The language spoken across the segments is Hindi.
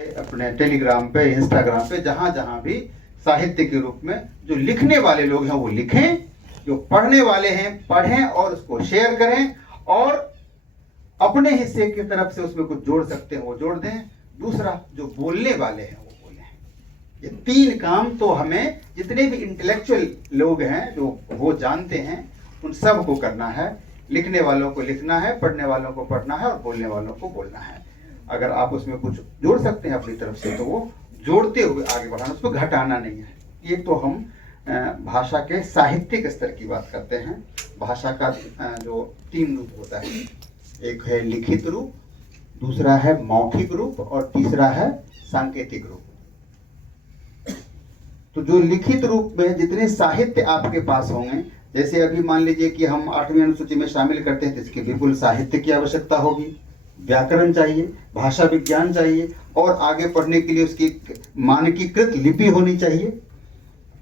अपने टेलीग्राम पे, इंस्टाग्राम पे, जहां जहां भी साहित्य के रूप में जो लिखने वाले लोग हैं वो लिखें, जो पढ़ने वाले हैं पढ़ें और उसको शेयर करें, और अपने हिस्से की तरफ से उसमें कुछ जोड़ सकते हैं वो जोड़ दें। दूसरा, जो बोलने वाले हैं वो बोलें। ये तीन काम तो हमें, जितने भी इंटेलेक्चुअल लोग हैं जो वो जानते हैं, उन सब को करना है। लिखने वालों को लिखना है, पढ़ने वालों को पढ़ना है और बोलने वालों को बोलना है। अगर आप उसमें कुछ जोड़ सकते हैं अपनी तरफ से तो वो जोड़ते हुए आगे बढ़ाना, उसको घटाना नहीं है। ये तो हम भाषा के साहित्यिक स्तर की बात करते हैं। भाषा का जो तीन रूप होता है, एक है लिखित रूप, दूसरा है मौखिक रूप और तीसरा है सांकेतिक रूप। तो जो लिखित रूप में जितने साहित्य आपके पास होंगे, जैसे अभी मान लीजिए कि हम 8वीं अनुसूची में शामिल करते हैं तो इसके बिल्कुल साहित्य की आवश्यकता होगी, व्याकरण चाहिए, भाषा विज्ञान चाहिए, और आगे पढ़ने के लिए उसकी मानकीकृत लिपि होनी चाहिए।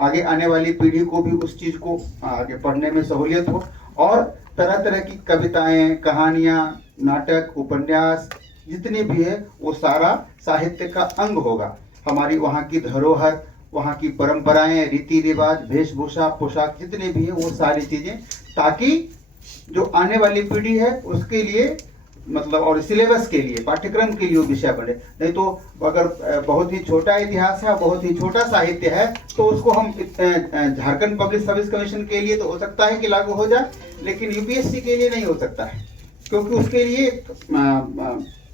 आगे आने वाली पीढ़ी को भी उस चीज को आगे पढ़ने में सहूलियत हो, और तरह तरह की कविताएं, कहानियां, नाटक, उपन्यास जितने भी है वो सारा साहित्य का अंग होगा। हमारी वहाँ की धरोहर, वहाँ की परंपराएं, रीति रिवाज, वेशभूषा, पोशाक जितने भी है वो सारी चीजें, ताकि जो आने वाली पीढ़ी है उसके लिए मतलब, और सिलेबस के लिए, पाठ्यक्रम के लिए विषय बने। नहीं तो अगर बहुत ही छोटा इतिहास है, बहुत ही छोटा साहित्य है, तो उसको हम झारखंड पब्लिक सर्विस कमीशन के लिए तो हो सकता है कि लागू हो जाए, लेकिन यूपीएससी के लिए नहीं हो सकता है, क्योंकि उसके लिए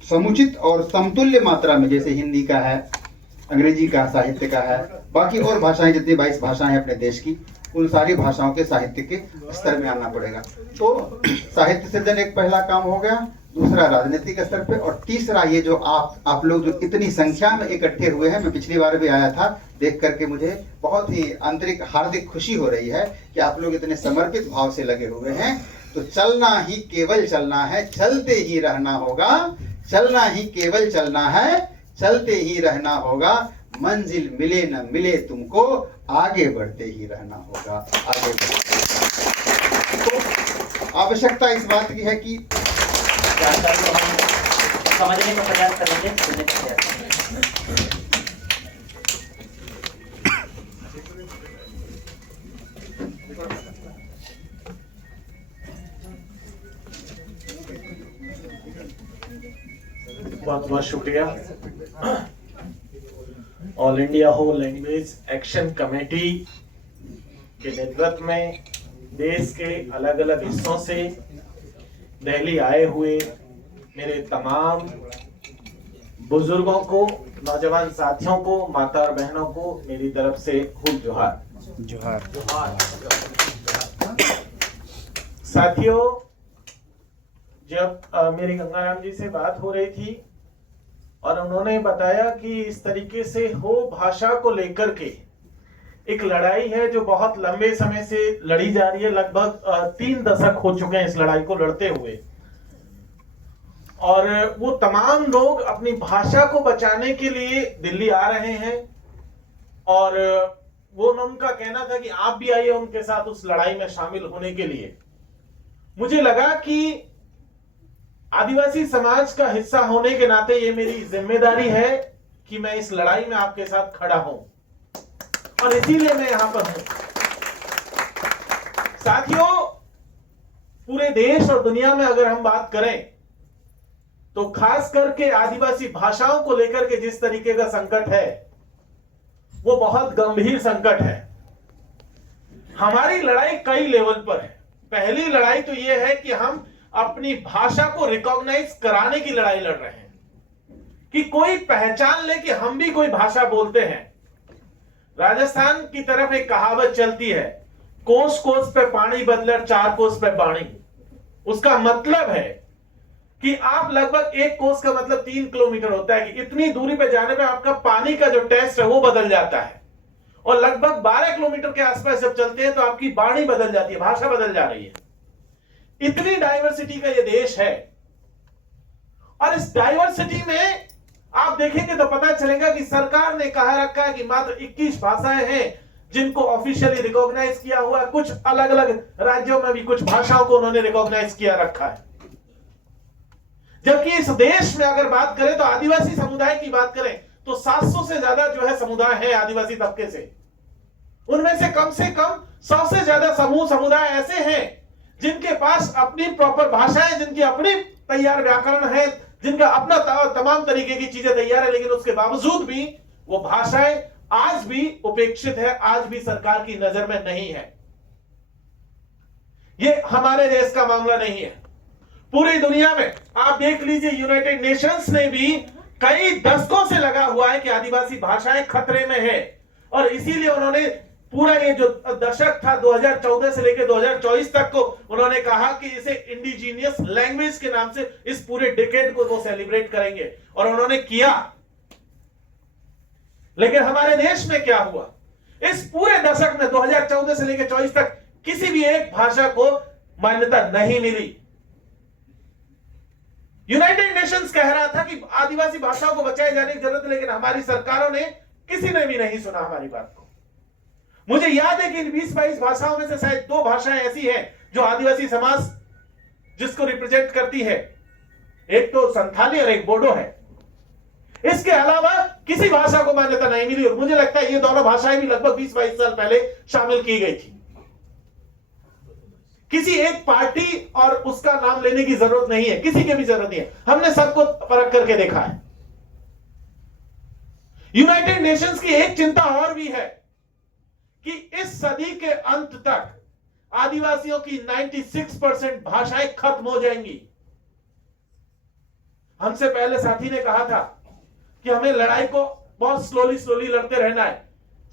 समुचित और समतुल्य मात्रा में, जैसे हिंदी का है, अंग्रेजी का, साहित्य का है, बाकी और भाषाएं जितनी 22 भाषाएं हैं अपने देश की, उन सारी भाषाओं के साहित्य के स्तर में आना पड़ेगा। तो साहित्य सृजन एक पहला काम हो गया, दूसरा राजनीतिक स्तर पे, और तीसरा ये जो आप लोग जो इतनी संख्या में इकट्ठे हुए हैं, मैं पिछली बार भी आया था, देख करके मुझे बहुत ही आंतरिक हार्दिक खुशी हो रही है कि आप लोग इतने समर्पित भाव से लगे हुए हैं। तो चलना ही केवल चलना है, चलते ही रहना होगा। चलना ही केवल चलना है, चलते ही रहना होगा। मंजिल मिले न मिले तुमको, आगे बढ़ते ही रहना होगा, आगे बढ़ते। तो आवश्यकता इस बात की है कि जानकारी को हम समझने का प्रयास करेंगे, सुनने का प्रयास करेंगे। बहुत बहुत शुक्रिया। All India whole language action committee के नेतृत्व में देश के अलग अलग हिस्सों से दिल्ली आए हुए मेरे तमाम बुजुर्गों को, नौजवान साथियों को, माता और बहनों को मेरी तरफ से खूब जोहार। जोहार जोहार। साथियों, जब मेरी गंगाराम जी से बात हो रही थी और उन्होंने बताया कि इस तरीके से हो भाषा को लेकर के एक लड़ाई है जो बहुत लंबे समय से लड़ी जा रही है, लगभग 3 दशक हो चुके हैं इस लड़ाई को लड़ते हुए, और वो तमाम लोग अपनी भाषा को बचाने के लिए दिल्ली आ रहे हैं, और वो उनका कहना था कि आप भी आइए उनके साथ उस लड़ाई में शामिल होने के लिए। मुझे लगा कि आदिवासी समाज का हिस्सा होने के नाते ये मेरी जिम्मेदारी है कि मैं इस लड़ाई में आपके साथ खड़ा हूं, और इसीलिए मैं यहां पर हूं। साथियों, पूरे देश और दुनिया में अगर हम बात करें तो खास करके आदिवासी भाषाओं को लेकर के जिस तरीके का संकट है वो बहुत गंभीर संकट है। हमारी लड़ाई कई लेवल पर है। पहली लड़ाई तो यह है कि हम अपनी भाषा को रिकॉग्नाइज कराने की लड़ाई लड़ रहे हैं, कि कोई पहचान ले कि हम भी कोई भाषा बोलते हैं। राजस्थान की तरफ एक कहावत चलती है, कोस कोस पे पानी बदलर, 4 कोस पे पानी। उसका मतलब है कि आप लगभग 1 कोस का मतलब 3 किलोमीटर होता है, कि इतनी दूरी पे जाने पे आपका पानी का जो टेस्ट है वो बदल जाता है, और लगभग 12 किलोमीटर के आसपास जब चलते हैं तो आपकी वाणी बदल जाती है, भाषा बदल जा रही है। इतनी डाइवर्सिटी का ये देश है, और इस डाइवर्सिटी में आप देखेंगे तो पता चलेगा कि सरकार ने कहा रखा है कि मात्र 21 भाषाएं हैं जिनको ऑफिशियली रिकॉग्नाइज किया हुआ है। कुछ अलग अलग राज्यों में भी कुछ भाषाओं को उन्होंने रिकॉग्नाइज किया रखा है। जबकि इस देश में अगर बात करें तो आदिवासी समुदाय की बात करें तो 700 से ज्यादा जो है समुदाय है आदिवासी तबके से। उनमें से कम 100 से ज्यादा समुदाय ऐसे हैं जिनके पास अपनी प्रॉपर भाषा है, जिनकी अपनी तैयार व्याकरण है, जिनका अपना तमाम तरीके की चीजें तैयार है, लेकिन उसके बावजूद भी वो भाषाएं आज भी उपेक्षित है, आज भी सरकार की नजर में नहीं है। ये हमारे देश का मामला नहीं है, पूरी दुनिया में आप देख लीजिए, यूनाइटेड नेशंस ने भी कई दशकों से लगा हुआ है कि आदिवासी भाषाएं खतरे में है, और इसीलिए उन्होंने पूरा ये जो दशक था 2014 से लेकर 2024 तक को उन्होंने कहा कि इसे इंडिजीनियस लैंग्वेज के नाम से इस पूरे डिकेड को वो सेलिब्रेट करेंगे, और उन्होंने किया। लेकिन हमारे देश में क्या हुआ, इस पूरे दशक में 2014 से लेकर 24 तक किसी भी एक भाषा को मान्यता नहीं मिली। यूनाइटेड नेशंस कह रहा था कि आदिवासी भाषाओं को बचाए जाने की जरूरत है, लेकिन हमारी सरकारों ने किसी ने भी नहीं सुना हमारी बात को। मुझे याद है कि इन 20-22 भाषाओं में से शायद 2 भाषाएं ऐसी हैं जो आदिवासी समाज जिसको रिप्रेजेंट करती है, एक तो संथाली और एक बोडो है। इसके अलावा किसी भाषा को मान्यता नहीं मिली, और मुझे लगता है ये दोनों भाषाएं भी लगभग 20-22 साल पहले शामिल की गई थी। किसी एक पार्टी और उसका नाम लेने की जरूरत नहीं है, किसी की भी जरूरत नहीं है, हमने सबको परख करके देखा है। यूनाइटेड नेशंस की एक चिंता और भी है कि इस सदी के अंत तक आदिवासियों की 96% भाषाएं खत्म हो जाएंगी। हमसे पहले साथी ने कहा था कि हमें लड़ाई को बहुत स्लोली लड़ते रहना है।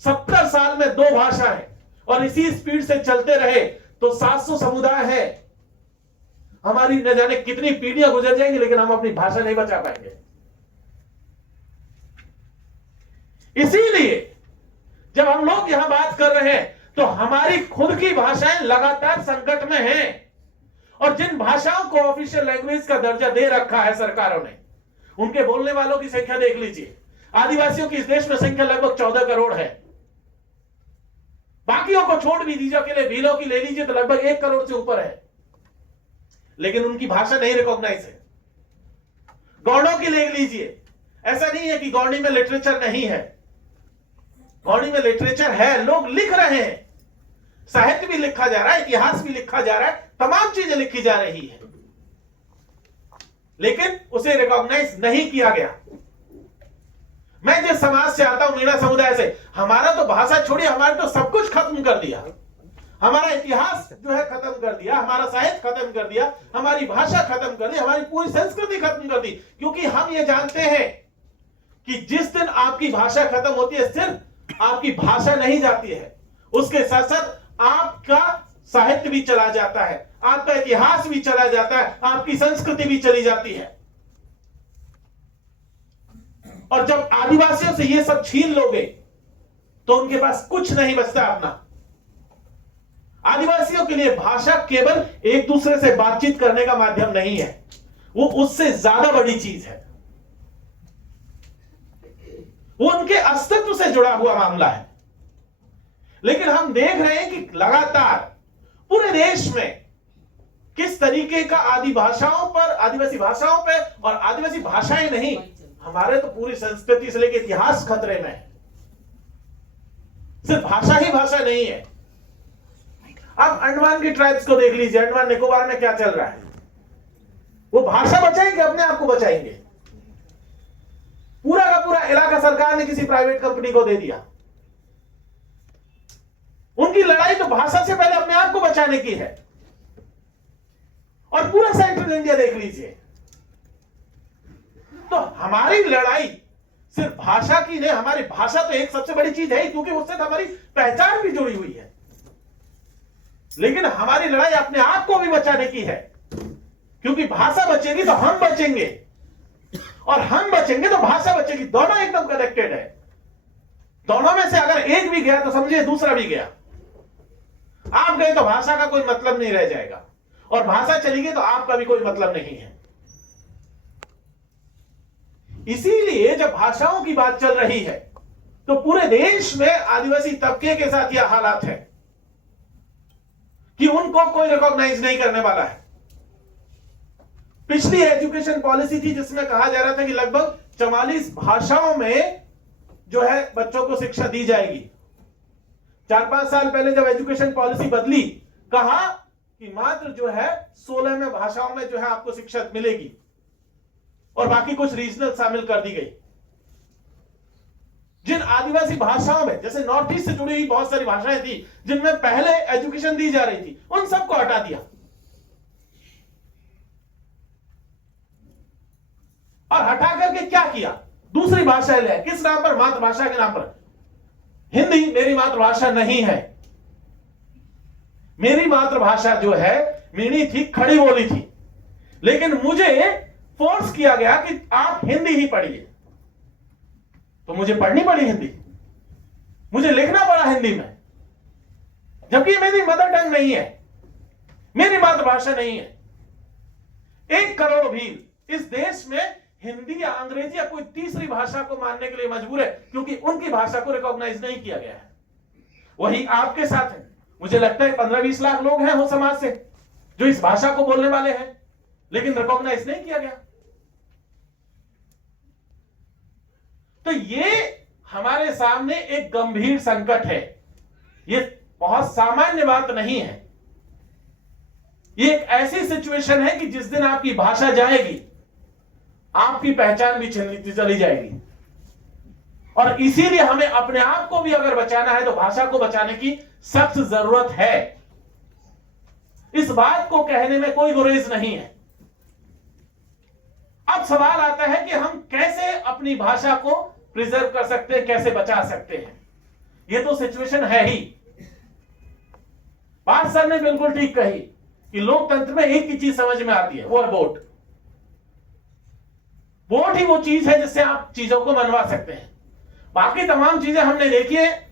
70 साल में 2 भाषा है, और इसी स्पीड से चलते रहे तो 700 समुदाय है, हमारी न जाने कितनी पीढ़ियां गुजर जाएंगी, लेकिन हम अपनी भाषा नहीं बचा पाएंगे। इसीलिए जब हम लोग यहां बात कर रहे हैं तो हमारी खुद की भाषाएं लगातार संकट में हैं, और जिन भाषाओं को ऑफिशियल लैंग्वेज का दर्जा दे रखा है सरकारों ने, उनके बोलने वालों की संख्या देख लीजिए। आदिवासियों की इस देश में संख्या लगभग 14 करोड़ है। बाकियों को छोड़ भी दीजिए, अकेले भीलों की ले लीजिए तो लगभग 1 करोड़ से ऊपर है, लेकिन उनकी भाषा नहीं रिकॉग्नाइज है। गौड़ों की ले लीजिए, ऐसा नहीं है कि गौड़ी में लिटरेचर नहीं है, गौड़ी में लिटरेचर है, लोग लिख रहे हैं, साहित्य भी लिखा जा रहा है, इतिहास भी लिखा जा रहा है, तमाम चीजें लिखी जा रही है, लेकिन उसे रिकॉग्नाइज नहीं किया गया। मैं जिस समाज से आता हूं, मीणा समुदाय से, हमारा तो भाषा छोड़िए, हमारे तो सब कुछ खत्म कर दिया। हमारा इतिहास जो है खत्म कर दिया, हमारा साहित्य खत्म कर दिया, हमारी भाषा खत्म कर दी, हमारी पूरी संस्कृति खत्म कर दी, क्योंकि हम ये जानते हैं कि जिस दिन आपकी भाषा खत्म होती है, सिर्फ आपकी भाषा नहीं जाती है, उसके साथ साथ आपका साहित्य भी चला जाता है, आपका इतिहास भी चला जाता है, आपकी संस्कृति भी चली जाती है। और जब आदिवासियों से ये सब छीन लोगे तो उनके पास कुछ नहीं बचता अपना। आदिवासियों के लिए भाषा केवल एक दूसरे से बातचीत करने का माध्यम नहीं है, वो उससे ज्यादा बड़ी चीज है, वो उनके अस्तित्व से जुड़ा हुआ मामला है। लेकिन हम देख रहे हैं कि लगातार पूरे देश में किस तरीके का आदिवासी भाषाओं पर और आदिवासी भाषाएं नहीं, हमारे तो पूरी संस्कृति से लेकर इतिहास खतरे में है। सिर्फ भाषा ही भाषा नहीं है। आप अंडमान की ट्राइब्स को देख लीजिए, अंडमान निकोबार में क्या चल रहा है। वो भाषा बचाएंगे, अपने आप को बचाएंगे। पूरा का पूरा इलाका सरकार ने किसी प्राइवेट कंपनी को दे दिया। उनकी लड़ाई तो भाषा से पहले अपने आप को बचाने की है। और पूरा सेंट्रल इंडिया देख लीजिए, तो हमारी लड़ाई सिर्फ भाषा की नहीं, हमारी भाषा तो एक सबसे बड़ी चीज है, क्योंकि उससे तो हमारी पहचान भी जुड़ी हुई है, लेकिन हमारी लड़ाई अपने आप को भी बचाने की है, क्योंकि भाषा बचेगी तो हम बचेंगे, और हम बचेंगे तो भाषा बचेगी। दोनों एकदम कनेक्टेड है। दोनों में से अगर एक भी गया तो समझिए दूसरा भी गया। आप गए तो भाषा का कोई मतलब नहीं रह जाएगा, और भाषा चली गई तो आपका भी कोई मतलब नहीं है। इसीलिए जब भाषाओं की बात चल रही है तो पूरे देश में आदिवासी तबके के साथ यह हालात है कि उनको कोई रिकॉग्नाइज नहीं करने वाला है। पिछली एजुकेशन पॉलिसी थी जिसमें कहा जा रहा था कि लगभग 44 भाषाओं में जो है बच्चों को शिक्षा दी जाएगी। 4-5 साल पहले जब एजुकेशन पॉलिसी बदली, कहा कि मात्र जो है 16 में भाषाओं में जो है आपको शिक्षा मिलेगी और बाकी कुछ रीजनल शामिल कर दी गई। जिन आदिवासी भाषाओं में, जैसे नॉर्थ ईस्ट से जुड़ी हुई बहुत सारी भाषाएं थी जिनमें पहले एजुकेशन दी जा रही थी, उन सबको हटा दिया और हटा करके क्या किया, दूसरी भाषा ले। किस नाम पर? मातृभाषा के नाम पर। हिंदी मेरी मातृभाषा नहीं है। मेरी मातृभाषा जो है मीणी थी, खड़ी बोली थी, लेकिन मुझे फोर्स किया गया कि आप हिंदी ही पढ़िए, तो मुझे पढ़नी पड़ी हिंदी, मुझे लिखना पड़ा हिंदी में, जबकि मेरी मदर टंग नहीं है, मेरी मातृभाषा नहीं है। 1 करोड़ भी इस देश में हिंदी या अंग्रेजी या कोई तीसरी भाषा को मानने के लिए मजबूर है, क्योंकि उनकी भाषा को रिकॉग्नाइज नहीं किया गया है। वही आपके साथ है। मुझे लगता है 15-20 लाख लोग हैं हो समाज से जो इस भाषा को बोलने वाले हैं, लेकिन रिकॉग्नाइज नहीं किया गया। तो ये हमारे सामने एक गंभीर संकट है। ये बहुत सामान्य बात नहीं है। ये एक ऐसी सिचुएशन है कि जिस दिन आपकी भाषा जाएगी, आपकी पहचान भी छिनती चली जाएगी। और इसीलिए हमें अपने आप को भी अगर बचाना है तो भाषा को बचाने की सख्त जरूरत है। इस बात को कहने में कोई गुरेज नहीं है। अब सवाल आता है कि हम कैसे अपनी भाषा को प्रिजर्व कर सकते हैं, कैसे बचा सकते हैं। ये तो सिचुएशन है ही। बात सर ने बिल्कुल ठीक कही कि लोकतंत्र में एक ही चीज समझ में आती है, वो है वोट। वोट ही वो चीज है जिससे आप चीजों को मनवा सकते हैं। बाकी तमाम चीजें हमने देखी है,